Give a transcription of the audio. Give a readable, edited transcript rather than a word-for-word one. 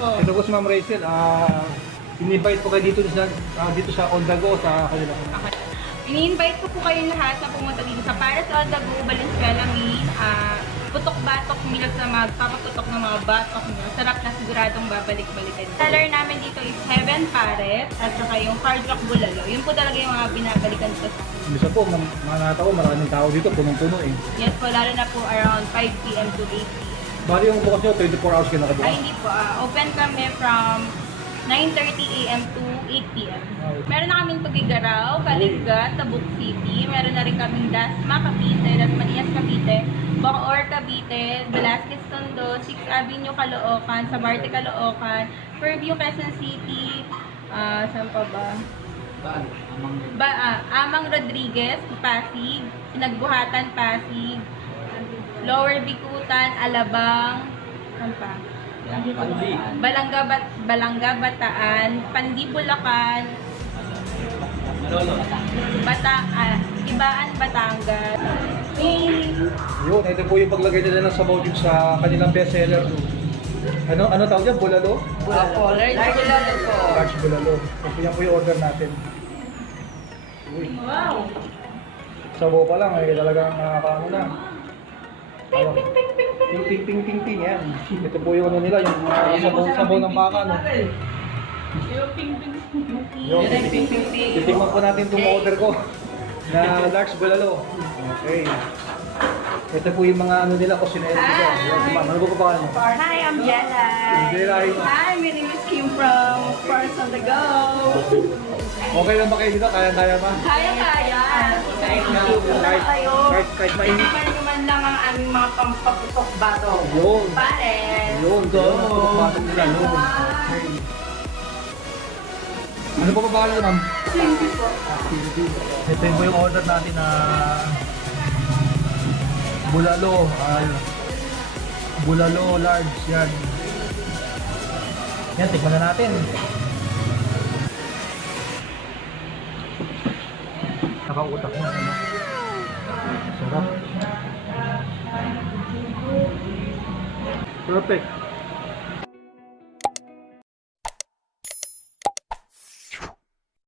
Ito po si Ma'am Rachel. In-invite po kayo dito sa On The Go sa kanila. Ini-invite ko po kayo lahat na pumunta dito sa Paris On The Go, Valenzuela Main. Putok-batok meals na magpapaputok ng mga batok nyo. Sarap na, siguradong babalik-balikan. Seller namin dito is Heaven Paris at saka yung Hard Rock Bulalo. Yun po talaga yung mga binabalikan dito sa akin. Bisa po, mga nakatawa, maraming tao dito, punong-puno eh. Yes po, lalo na po around 5 p.m. to 8 p.m. Bali yung bukas nyo, 24 hours kayo nakabukas. Ay, hindi po. Open kami from 9:30 a.m. to 8 p.m. Meron na kaming Tugigaraw, Kaliggat, Tabuk City. Meron na rin kaming Dasma, Cavite, Dasmariñas, Cavite, Bacoor, Cavite, Velasquez, Tondo, 6th Avenue, Caloocan, Sabarte, Caloocan, Fairview, Quezon City, saan pa ba? Amang Rodriguez, Pasig, Pinagbuhatan, Pasig, Lower Bikutan, Alabang, saan pa? Balanga, Bataan, Pandi, Bulacan, Ibaan, Batangas. Yun, ito po yung paglagay nila ng sabaw dito sa kanilang bestseller. Ano tawag dyan? Bulalo? Bulalo. Large bulalo po. Large bulalo. Ito yan po yung order natin. Uy. Wow! Sabaw pa lang, talagang nakakaano na. Ting yan. Ito po yung ano nila, yung sabaw ng baka, no? Yung titikman po natin itong order ko na large bulalo. Okay. Ito po yung mga ano nila, kusinero nila. Ano po pa ano? Hi, I'm Jella. Jella. Hi, my name is Kim from Paris On The Go. Okay lang ba kayo dito? Kaya ba? Kaya-kaya. Kahit mainit. Pa naman lang ang aming mga pampaputok bato. Yun. Pares. Yun, go! Batong nila, no? Okay. Ano pa ba ba ma'am? Hindi po. Ito yung po yung order natin na bulalo. Bulalo large yan. Yan, tikman na natin. Nakautak mo. Ano? Sarap. Perfect.